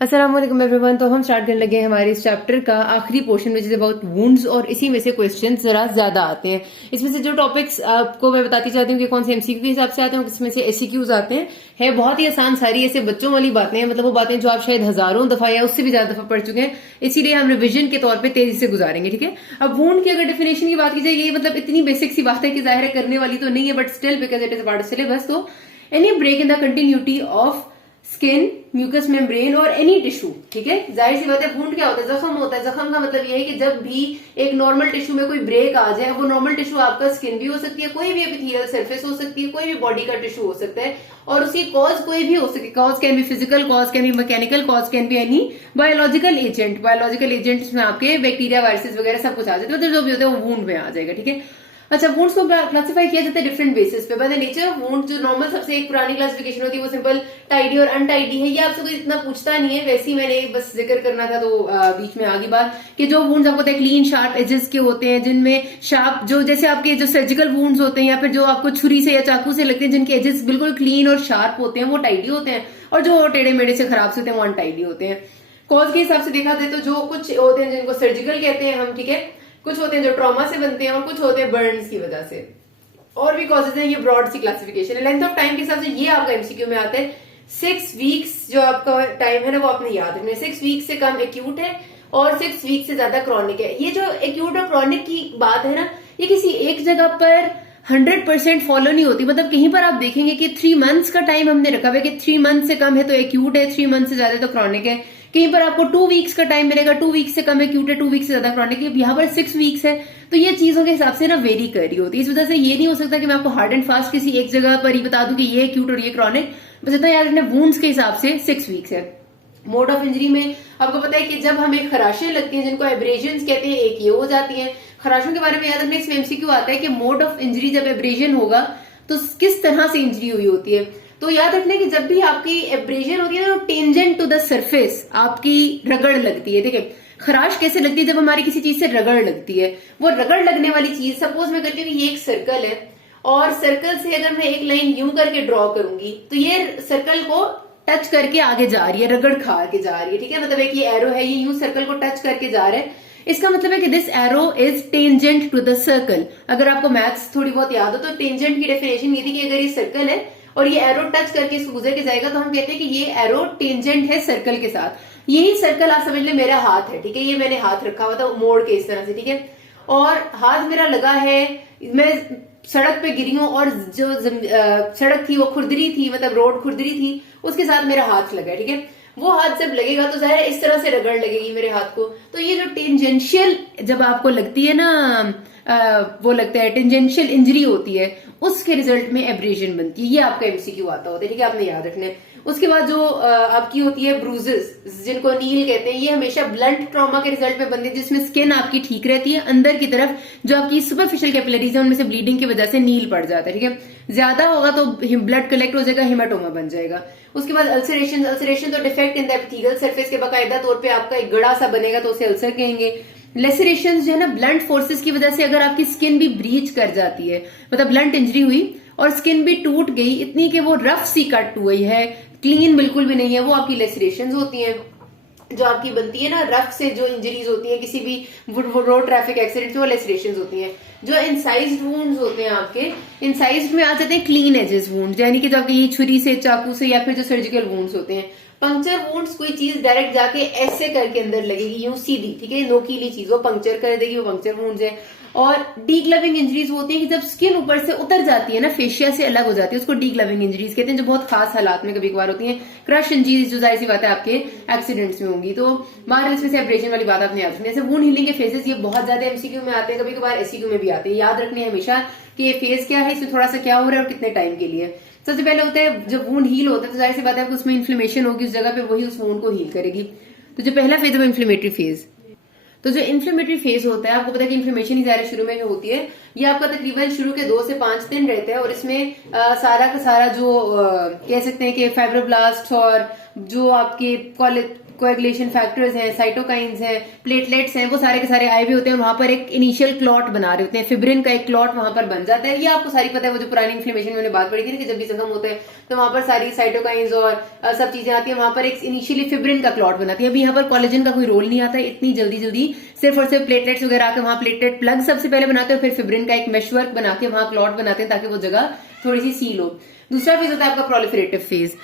अस्सलाम वालेकुम एवरीवन। तो हम स्टार्ट करने लगे हैं हमारे इस चैप्टर का आखिरी portion which is about wounds, और इसी में से क्वेश्चंस जरा ज्यादा आते हैं। इसमें से जो टॉपिक्स आपको मैं बताती चाहती हूँ कि कौन से एमसीक्यू के हिसाब से आते हैं और किसमें से एससीक्यूज आते हैं, है बहुत ही आसान, सारी ऐसे बच्चों वाली बातें हैं, मतलब वो बातें जो आप शायद हजारों दफा या उससे भी ज्यादा दफा पढ़ चुके हैं, इसीलिए हम रिविजन के तौर पर तेजी से गुजारेंगे। ठीक है, अब वुंड की अगर डेफिनेशन की बात की जाए, ये मतलब इतनी बेसिक सी बात है कि जाहिर है करने वाली तो नहीं है, but still because it is part of syllabus. तो any break in the continuity of skin, mucus membrane और एनी टिश्यू। ठीक है, जाहिर सी बात है वुंड क्या होता है, जख्म होता है। जख्म का मतलब यह है कि जब भी एक नॉर्मल टिश्यू में कोई ब्रेक आ जाए, वो नॉर्मल टिश्यू आपका स्किन भी हो सकती है, कोई भी एपिथेलियल सरफेस हो सकती है, कोई भी बॉडी का टिश्यू हो सकता है, और उसकी कॉज कोई भी हो सकती है। Cause can be physical, cause can be mechanical, cause can be any biological agent. Biological agent में आपके बैक्टीरिया, वायरसेस वगैरह सब कुछ आ जाते हैं, मतलब जो भी होता है वो वुंड में आ जाएगा। ठीक है, अच्छा, वुंड्स को क्लासिफाई किया जाता है डिफरेंट बेसिस पे। By the nature of wound, जो नॉर्मल सबसे एक पुरानी क्लासिफिकेशन होती है वो सिंपल टाइडी और अनटाइडी है। ये आपसे कोई इतना पूछता नहीं है, वैसे ही मैंने बस जिक्र करना था तो बीच में आगे बात कि जो वुंड्स आपको क्लीन शार्प एजेस के होते हैं, जिनमें शार्प जो जैसे आपके जो सर्जिकल वुंड्स होते हैं या फिर जो आपको छुरी से या चाकू से लगते हैं, जिनके एजेस बिल्कुल क्लीन और शार्प होते हैं, वो टाइडी होते हैं, और जो टेढ़े मेढ़े से खराब से होते हैं वो अनटाइडी होते हैं। कॉज के हिसाब से देखा जाए तो जो कुछ होते हैं जिनको सर्जिकल कहते हैं हम, ठीक है, कुछ होते हैं जो ट्रॉमा से बनते हैं, और कुछ होते हैं बर्न्स की वजह से, और भी कॉजेज हैं। ये ब्रॉड सी क्लासिफिकेशन है। लेंथ ऑफ टाइम के हिसाब से ये आपका एमसीक्यू में आता है 6 वीक्स। जो आपका टाइम है ना वो आपने याद रखना है। 6 वीक्स से कम एक्यूट है और 6 वीक से ज्यादा क्रॉनिक है। ये जो एक्यूट और क्रॉनिक की बात है ना, ये किसी एक जगह पर 100% फॉलो नहीं होती। मतलब कहीं पर आप देखेंगे कि 3 मंथ्स का टाइम हमने रखा हुआ है कि 3 मंथ से कम है तो एक्यूट है, 3 मंथ से ज्यादा तो क्रॉनिक है। कहीं पर आपको 2 वीक्स का टाइम मिलेगा, 2 वीक्स से कम एक्यूट है, 2 वीक्स से ज्यादा क्रॉनिक है। यहाँ पर 6 वीक्स है, तो ये चीजों के हिसाब से ना वेरी कर रही होती है। इस वजह से ये नहीं हो सकता कि मैं आपको हार्ड एंड फास्ट किसी एक जगह पर ही बता दूं कि ये एक्यूट और ये क्रॉनिक। बस इतना याद रखना, वुंड्स के हिसाब से 6 वीक्स है। मोड ऑफ इंजरी में आपको पता है कि जब हमें खराशें लगती हैं, जिनको एब्रेजन कहते हैं, एक ये हो जाती हैं। खराशों के बारे में याद रखना, इसमें एमसीक्यू आता है कि मोड ऑफ इंजरी जब एब्रेजन होगा तो किस तरह से इंजरी हुई होती है। तो याद रखना कि जब भी आपकी एब्रेजन होती है ना, टेंजेंट टू द सरफेस आपकी रगड़ लगती है। ठीक है, खराश कैसे लगती है, जब हमारी किसी चीज से रगड़ लगती है। वो रगड़ लगने वाली चीज, सपोज मैं करती हूँ कि ये एक सर्कल है, और सर्कल से अगर मैं एक लाइन यूं करके ड्रॉ करूंगी तो ये सर्कल को टच करके आगे जा रही है, रगड़ खा के जा रही है। ठीक है, मतलब एक ये एरो है, ये यूं सर्कल को टच करके जा रहा है। इसका मतलब है कि this arrow is tangent to the circle. अगर आपको मैथ्स थोड़ी बहुत याद हो तो टेंजेंट की डेफिनेशन ये थी कि अगर ये सर्कल है और ये एरो टच करके इसको गुजर के जाएगा तो हम कहते हैं कि ये एरो टेंजेंट है सर्कल के साथ। यही सर्कल आप समझ ले मेरा हाथ है। ठीक है, ये मैंने हाथ रखा हुआ था मोड़ के इस तरह से। ठीक है, और हाथ मेरा लगा है, मैं सड़क पे गिरी हूं और जो सड़क थी वो खुरदरी थी, मतलब रोड खुरदरी थी, उसके साथ मेरा हाथ लगा है। ठीक है, वो हाथ जब लगेगा तो जाहिर इस तरह से रगड़ लगेगी मेरे हाथ को। तो ये जो टेंजेंशियल जब आपको लगती है ना, वो लगता है टेंजेंशियल इंजरी होती है, उसके रिजल्ट में एब्रेजन बनती है। ये आपका एमसीक्यू आता होता है। ठीक है, आपने याद रखना है। उसके बाद जो आपकी होती है ब्रूजेस, जिनको नील कहते हैं, ये हमेशा ब्लंट ट्रॉमा के रिजल्ट में बनती है, जिसमें स्किन आपकी ठीक रहती है, अंदर की तरफ जो आपकी सुपरफिशियल कैपिलरीज है उनमें से ब्लीडिंग की वजह से नील पड़ जाता है। ठीक है, ज्यादा होगा तो ब्लड कलेक्ट हो जाएगा, हिमाटोमा बन जाएगा। उसके बाद अल्सरेशन। अल्सरेशन तो defect in the epithelial surface के बाकायदा तौर पे आपका एक गड़ा सा बनेगा तो उसे अल्सर कहेंगे। लेसरेशन जो है ना, ब्लंट फोर्सेस की वजह से अगर आपकी स्किन भी ब्रीच कर जाती है, मतलब ब्लंट इंजरी हुई और स्किन भी टूट गई इतनी कि वो रफ सी कट हुई है, क्लीन बिल्कुल भी नहीं है, वो आपकी लेसरेशन होती है। जो आपकी बनती है ना रफ से जो इंजरीज होती है किसी भी रोड ट्रैफिक एक्सीडेंट, वो लेसरेशन होती है। जो इंसाइज्ड वुंड्स होते हैं आपके, इंसाइज्ड में आ जाते हैं क्लीन एजेस वुंड, यानी कि जो आपकी छुरी से, चाकू से, या फिर जो सर्जिकल वुंड्स होते हैं। पंक्चर वुंड्स कोई चीज डायरेक्ट जाके ऐसे करके अंदर लगेगी, यूं सीधी, ठीक है, नोकीली चीज वो पंक्चर कर देगी, वो पंक्चर वुंड्स है। और डीग्लविंग इंजरीज होती है कि जब स्किन ऊपर से उतर जाती है ना, फेशिया से अलग हो जाती है, उसको डीग्लविंग इंजरीज कहते हैं, जो बहुत खास हालात में कभी कभार होती है। क्रश इंजरीज जो जाहिर सी बात है आपके एक्सीडेंट्स में होंगी। तो बाहर इसमें से एब्रेशन वाली बात आपने याद रखनी है। जैसे वुंड हीलिंग के फेजेस, ये बहुत ज्यादा एमसीक्यू में आते हैं, कभी कभार एससीक्यू में भी आते हैं। याद रखने हमेशा कि ये फेज क्या है, इसमें थोड़ा सा क्या हो रहा है और कितने टाइम के लिए। सबसे पहले होता है जब वुंड हील होता है तो जाहिर सी बात है उसमें इन्फ्लेमेशन होगी उस जगह पे, वही उस वुंड को हील करेगी। तो जो पहला फेज है वो इन्फ्लेमेटरी फेज। तो जो इन्फ्लेमेटरी फेज होता है, आपको पता है कि इन्फ्लेमेशन ही ज़्यादा शुरू में होती है, ये आपका तकरीबन शुरू के 2 से 5 दिन रहता है और इसमें सारा का सारा जो कह सकते हैं कि फाइब्रोब्लास्ट और जो आपके कोएगुलेशन फैक्टर्स हैं, साइटोकाइंस हैं, प्लेटलेट्स हैं, वो सारे के सारे आए हुए होते हैं। वहां पर एक इनिशियल क्लॉट बना रहे होते हैं, फिब्रिन का एक क्लॉट वहां पर बन जाता है। ये आपको सारी पता है, वो जो पुरानी इन्फ्लेमेशन में मैंने बात पढ़ी थी ना कि जब भी जख्म होता है तो वहां पर सारी साइटोकाइंस और सब चीजें आती है। वहां पर एक इनिशियली फिब्रिन का क्लॉट बनाती है। अभी यहाँ पर कोलेजन का कोई रोल नहीं आता है इतनी जल्दी सिर्फ और सिर्फ प्लेटलेट्स वगैरह आके वहां प्लेटलेट प्लग सबसे पहले बनाते हैं, फिर फिब्रिन का एक मेशवर्क बना के वहां क्लॉट बनाते हैं ताकि वो जगह थोड़ी सी सील हो। दूसरा फेज होता है आपका प्रोलिफरेटिव फेज।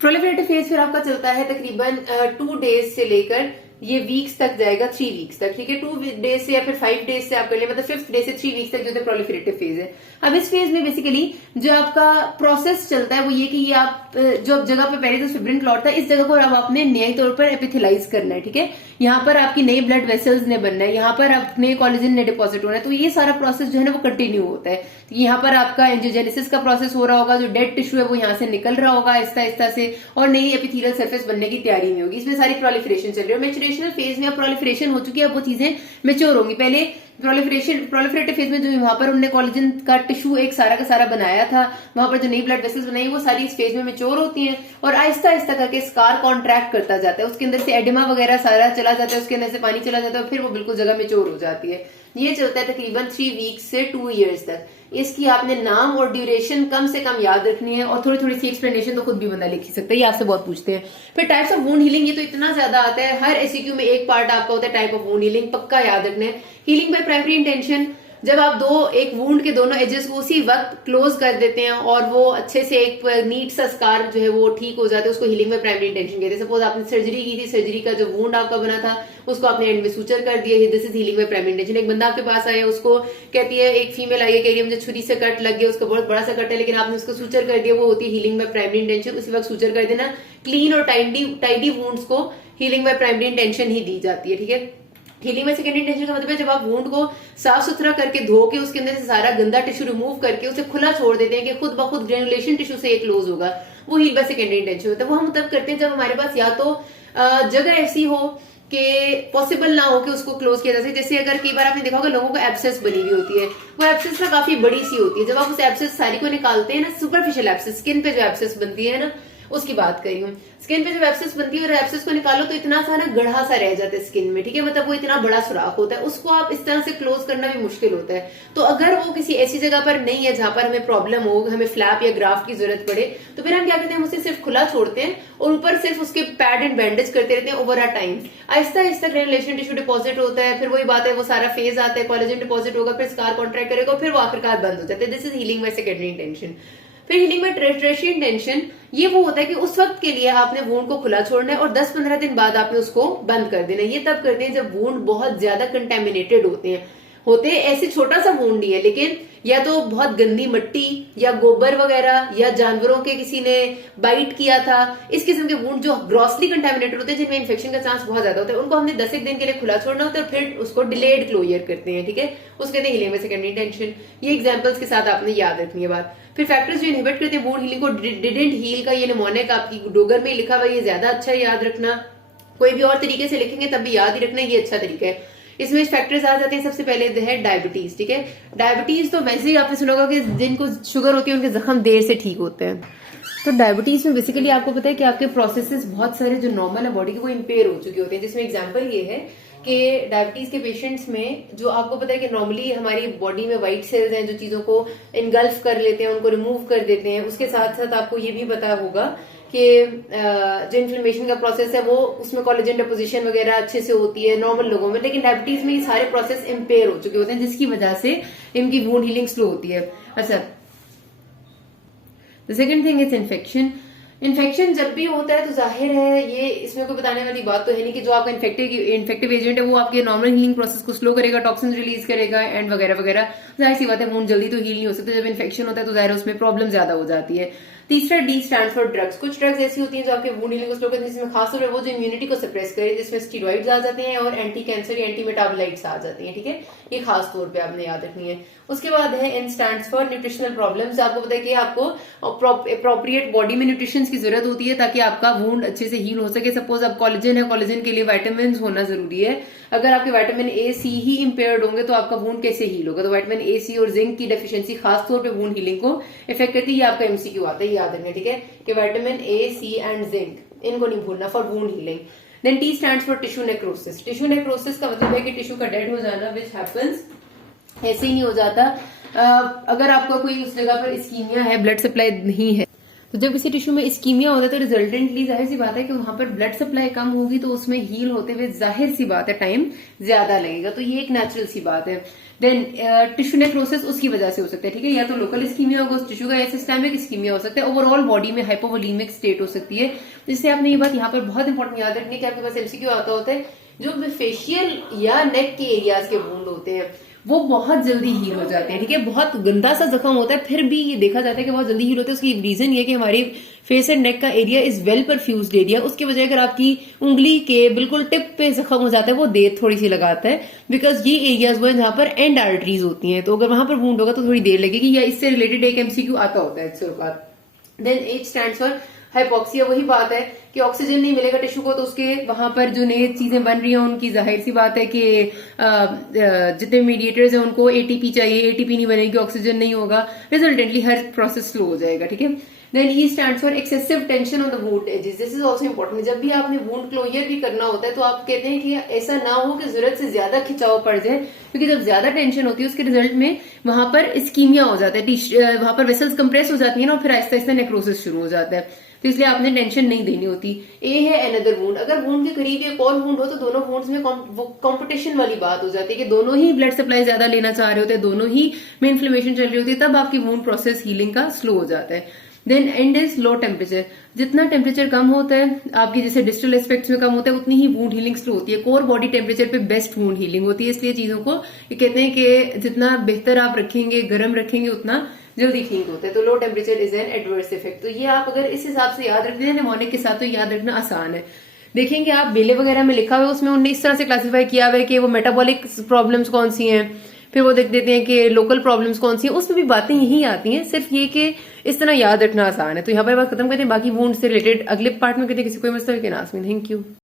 प्रोलिफरेटिव फेज फिर आपका चलता है तकरीबन 2 डेज से लेकर ये वीक्स तक जाएगा, 3 वीक्स तक, ठीक है। 2 डेज से या फिर 5 डेज से आप कर ले, मतलब 5th डे से 3 वीक्स तक जो प्रोलिफरेटिव फेज है। अब इस फेज में बेसिकली जो आपका प्रोसेस चलता है वो ये कि ये आप जो जगह पे पहले तो फिब्रिन क्लॉट था, इस जगह को अब आपने नए तौर पर एपिथेलाइज करना है, ठीक है। यहाँ पर आपकी नई ब्लड वेसल्स ने बनना है, यहाँ पर अपने कोलेजन ने डिपॉजिट होना है। तो ये सारा प्रोसेस जो है ना वो कंटिन्यू होता है। यहाँ पर आपका एंजियोजेनेसिस का प्रोसेस हो रहा होगा, जो डेड टिश्यू है वो यहाँ से निकल रहा होगा आहिस्ता आहिस्ता से और नई एपिथेलियल सरफेस बनने की तैयारी में होगी। इसमें सारी प्रोलिफरेशन चल रही है। मैचुरेशनल फेज में अब प्रोलिफरेशन हो चुकी है, अब वो चीजें मेच्योर होंगी। पहले प्रोलिफरेटिव फेज में जो वहां पर उन्होंने कोलेजन का टिश्यू एक सारा का सारा बनाया था, वहां पर जो नई ब्लड वेसल्स बनाई वो सारी इस फेज में मेच्योर होती हैं और आहिस्ता आहिस्ता करके स्कार कॉन्ट्रैक्ट करता जाता है। उसके अंदर से एडिमा वगैरह सारा चला जाता है, उसके अंदर से पानी चला जाता है और फिर वो बिल्कुल जगह मेच्योर हो जाती है। ये चलता है तकरीबन 3 वीक्स से 2 ईयर्स तक। इसकी आपने नाम और ड्यूरेशन कम से कम याद रखनी है और थोड़ी थोड़ी सी एक्सप्लेनेशन तो खुद भी बंदा लिख ही सकता है, ये आपसे बहुत पूछते हैं। फिर टाइप्स ऑफ वुंड हीलिंग, ये तो इतना ज्यादा आता है, हर एससीक्यू में एक पार्ट आपका होता है टाइप ऑफ वुंड हीलिंग, पक्का याद रखना है। हीलिंग बाय प्राइमरी इंटेंशन, जब आप एक वुंड के दोनों एजेस को उसी वक्त क्लोज कर देते हैं और वो अच्छे से एक नीट सा स्कार जो है वो ठीक हो जाता है, उसको हीलिंग बाय प्राइमरी इंटेंशन कहते हैं। सपोज आपने सर्जरी की थी, सर्जरी का जो वुंड आपका बना था उसको आपने एंड में सूचर कर दिया, this is healing by primary intention. एक बंदा आपके पास आया, उसको कहती है, एक फीमेल आई है, कह रही है मुझे छुरी से कट लग गया, उसका बहुत बड़ा सा कट है लेकिन आपने उसको सूचर कर दिया, वो होती है हीलिंग बाय प्राइमरी इंटेंशन। उसी वक्त सूचर कर देना। क्लीन और टाइडी वुंड्स को हीलिंग बाय प्राइमरी इंटेंशन ही दी जाती है, ठीक है। हीलिंग में सेकेंडरी इंटेंशन का मतलब है जब आप वुंड को साफ सुथरा करके धो के उसके अंदर से सारा गंदा टिश्यू रिमूव करके उसे खुला छोड़ देते हैं कि खुद ब खुद ग्रेनुलेशन टिश्यू से एक क्लोज होगा, वो हील बाय सेकेंडरी इंटेंशन होता है। वो हम तब करते हैं जब हमारे पास या तो जगह ऐसी हो कि पॉसिबल ना हो कि उसको क्लोज किया जा सके। जैसे अगर कई बार आपने देखा होगा लोगों को एब्सेस बनी हुई होती है, वो एब्सेस ना काफी बड़ी सी होती है। जब आप उस एब्सेस सारी को निकालते हैं ना, सुपरफिशियल एब्सेस, स्किन पे जो एब्सेस बनती है ना उसकी बात करी हूँ। स्किन पे जब एब्सेस बनती है और एब्सेस को निकालो तो इतना सा ना गढ़ा सा रह जाता है स्किन में, ठीक है, मतलब वो इतना बड़ा सुराख होता है, उसको आप इस तरह से क्लोज करना भी मुश्किल होता है। तो अगर वो किसी ऐसी जगह पर नहीं है जहां पर हमें प्रॉब्लम हो, हमें फ्लैप या ग्राफ्ट की जरूरत पड़े, तो फिर हम क्या करते हैं, हम उसे सिर्फ खुला छोड़ते हैं और ऊपर सिर्फ उसके पैड एंड बैंडेज करते रहते हैं over a time. Aahista Aahista granulation tissue deposit होता है, फिर वही बात है, वो सारा फेज आता है, कोलेजन डिपॉजिट होगा, फिर स्कार कॉन्ट्रैक्ट करेगा, फिर वो आखिरकार बंद हो जाता है। This is healing by secondary intention. फिर हीलिंग बाय टर्शियरी इंटेंशन, ये वो होता है कि उस वक्त के लिए आपने वुंड को खुला छोड़ना है और 10-15 दिन बाद आपने उसको बंद कर देना है। ये तब करते हैं जब वुंड बहुत ज्यादा कंटेमिनेटेड होते हैं ऐसे छोटा सा वुंड ही है लेकिन या तो बहुत गंदी मिट्टी या गोबर वगैरह या जानवरों के किसी ने बाइट किया था, इस किस्म के वुंड जो ग्रॉसली कंटेमिनेटेड होते हैं जिनमें इन्फेक्शन का चांस बहुत ज्यादा होता है, उनको हमने 10 दिन के लिए खुला छोड़ना होता है और फिर उसको डिलेड क्लोजर करते हैं, ठीक है, उसके कहते हैं हीलिंग बाय सेकेंडरी इंटेंशन। ये एग्जांपल्स के साथ आपने याद रखनी है बात। फिर फैक्टर्स जो इनहिबिट करते हैं वुंड हीलिंग को, डिडेंट हील का ये निमोनिक आपकी डोगर में लिखा हुआ, ये ज्यादा अच्छा है याद रखना। कोई भी और तरीके से लिखेंगे तब भी याद ही रखना, ये अच्छा तरीका है। इसमें फैक्टर्स आ जाते हैं, सबसे पहले है डायबिटीज, ठीक है। डायबिटीज तो वैसे ही आपने सुना होगा कि जिनको शुगर होती है उनके जख्म देर से ठीक होते हैं। तो डायबिटीज में बेसिकली आपको पता है कि आपके प्रोसेसेस बहुत सारे जो नॉर्मल है बॉडी के वो इम्पेयर हो चुके होते हैं, जिसमें एग्जांपल ये है कि डायबिटीज के पेशेंट्स में जो आपको पता है कि नॉर्मली हमारी बॉडी में व्हाइट सेल्स हैं जो चीजों को इनगल्फ कर लेते हैं, उनको रिमूव कर देते हैं। उसके साथ साथ आपको ये भी पता होगा कि जो इन्फ्लेमेशन का प्रोसेस है वो उसमें कोलेजन डिपोजिशन वगैरह अच्छे से होती है नॉर्मल लोगों में, लेकिन डायबिटीज में ये सारे प्रोसेस इम्पेयर हो चुके होते हैं जिसकी वजह से इनकी वुंड हीलिंग स्लो होती है। अच्छा, the second thing is infection. Infection जब भी होता है तो जाहिर है ये इसमें कोई बताने वाली बात तो है नहीं कि जो आपका इन्फेक्टिव एजेंट है वो आपके नॉर्मल हीलिंग प्रोसेस को स्लो करेगा, टॉक्सिन रिलीज करेगा एंड वगैरह वगैरह। जाहिर सी बात है वुंड जल्दी तो हील नहीं हो सकता, जब इन्फेक्शन होता है तो जाहिर है उसमें प्रॉब्लम ज्यादा हो जाती है। तीसरा डी स्टैंड फॉर ड्रग्स। कुछ ड्रग्स ऐसी होती हैं जो आपके वुंड हीलिंग को स्लो करती हैं, जिसमें खासतौर पर वो जो इम्यूनिटी को सप्रेस करें, जिसमें स्टीरॉइड्स आ जाते हैं और एंटी कैंसर या एंटी मेटाबोलाइट्स आ जाती हैं, ठीक है, ये खास तौर पे आपने याद रखनी है। उसके बाद है N stands for nutritional problems. आपको पता है कि आपको अप्रोप्रिएट बॉडी में न्यूट्रिशन की जरूरत होती है ताकि आपका वुंड अच्छे से हील हो सके। सपोज अब कोलेजन है, कोलेजन के लिए विटामिन होना जरूरी है। अगर आपके vitamin A C he impaired होंगे तो आपका वुंड कैसे हील होगा? तो विटामिन ए सी और जिंक की डेफिशिएंसी खासतौर पे वुंड हीलिंग को इफेक्ट करती है। ये आपका एमसीक्यू आता है, याद रखना, ठीक है, कि vitamin A C and zinc इनको नहीं भूलना for wound healing. Then T stands for tissue necrosis. Tissue necrosis का मतलब है कि टिश्यू का डेड हो जाना, विच हैपेंस, ऐसे ही नहीं हो जाता अगर आपका कोई उस जगह पर इस्कीमिया है, ब्लड सप्लाई नहीं है। तो जब किसी टिश्यू में इस्कीमिया होता है तो रिजल्टेंटली जाहिर सी बात है कि वहां पर ब्लड सप्लाई कम होगी, तो उसमें हील होते हुए जाहिर सी बात है टाइम ज्यादा लगेगा। तो ये एक नेचुरल सी बात है। देन टिश्यू नेक्रोसिस उसकी वजह से हो सकता है, ठीक है, या तो लोकल इस्कीमिया होगा उस टिश्यू का, या सिस्टेमिक इस्कीमिया हो सकता है, ओवरऑल बॉडी में हाइपोवोलीमिक स्टेट हो सकती है। जिससे आपने ये बात यहाँ पर बहुत इंपॉर्टेंट याद रखनी है कि आपके पास एमसीक्यू आता होता है जो फेशियल या नेक के एरियाज के वुंड होते हैं वो बहुत जल्दी हील हो जाते हैं, ठीक है, बहुत गंदा सा जख्म होता है फिर भी ये देखा जाता है कि बहुत जल्दी हील होता है। उसकी रीजन ये कि हमारी फेस एंड नेक का area is well perfused area. उसके बजाय अगर आपकी उंगली के बिल्कुल टिप पे जख्म हो जाता है वो देर थोड़ी सी लगाता है, बिकॉज ये एरियाज वो है जहां पर एंड आर्टरीज होती हैं। तो अगर वहां पर वुंड होगा तो थोड़ी देर लगेगी, या इससे रिलेटेड एक एमसीक्यू आता होता है अक्सर बार। Then H stands for hypoxia. वही बात है कि ऑक्सीजन नहीं मिलेगा टिश्यू को तो उसके वहां पर जो नई चीजें बन रही हैं उनकी जाहिर सी बात है कि जितने मीडिएटर्स हैं उनको एटीपी चाहिए, एटीपी नहीं बनेगी, ऑक्सीजन नहीं होगा, रिजल्टेंटली हर प्रोसेस स्लो हो जाएगा, ठीक है। Then E stands for excessive tension on the wound edges. This is also important. जब भी आपने वुंड क्लोजर भी करना होता है तो आप कहते हैं कि ऐसा ना हो कि जरूरत से ज्यादा खिंचाव पड़ जाए, क्योंकि जब ज्यादा टेंशन होती है उसके रिजल्ट में वहां पर इस्कीमिया हो जाता है, वहां पर वेसल्स कंप्रेस हो जाती है ना, और फिर आहिस्ता आहिस्ता नेक्रोसिस शुरू हो जाता है। तो इसलिए आपने टेंशन नहीं देनी होती। ए है अनदर वुंड। अगर वुंड के करीब एक और वुंड हो तो दोनों वुंड्स में कंपटीशन वाली बात हो जाती है कि दोनों ही ब्लड सप्लाई ज्यादा लेना चाह रहे होते हैं, दोनों ही में इन्फ्लेमेशन चल रही होती है, तब आपकी वुंड प्रोसेस हीलिंग का स्लो हो जाता है। Then and is low temperature. जितना टेम्परेचर कम होता है आपकी जैसे डिस्टल एस्पेक्ट्स में कम होता है उतनी ही वुंड हीलिंग स्लो होती है। कोर बॉडी टेम्परेचर पे बेस्ट वुंड हीलिंग होती है। इसलिए चीजों को ये कहते हैं कि जितना बेहतर आप रखेंगे, गर्म रखेंगे, उतना जल्दी ठीक होता है। तो low temperature is an adverse effect. तो ये आप अगर इस हिसाब से याद रखते हैं निमोनिक के साथ तो याद रखना आसान है। देखेंगे आप बेले वगैरह में लिखा हुआ है उसमें उन्होंने इस तरह से क्लासिफाई किया हुआ है कि वो मेटाबॉलिक प्रॉब्लम्स कौन सी हैं, फिर वो देख देते हैं कि लोकल प्रॉब्लम्स कौन सी हैं, उसमें भी बातें यही आती हैं, सिर्फ ये कि इस तरह याद रखना आसान है। तो यहाँ पर बात खत्म करते हैं, बाकी वुंड से रिलेटेड अगले पार्ट में कहते हैं किसी कोई मसला है कि नाज़मीन। Thank you.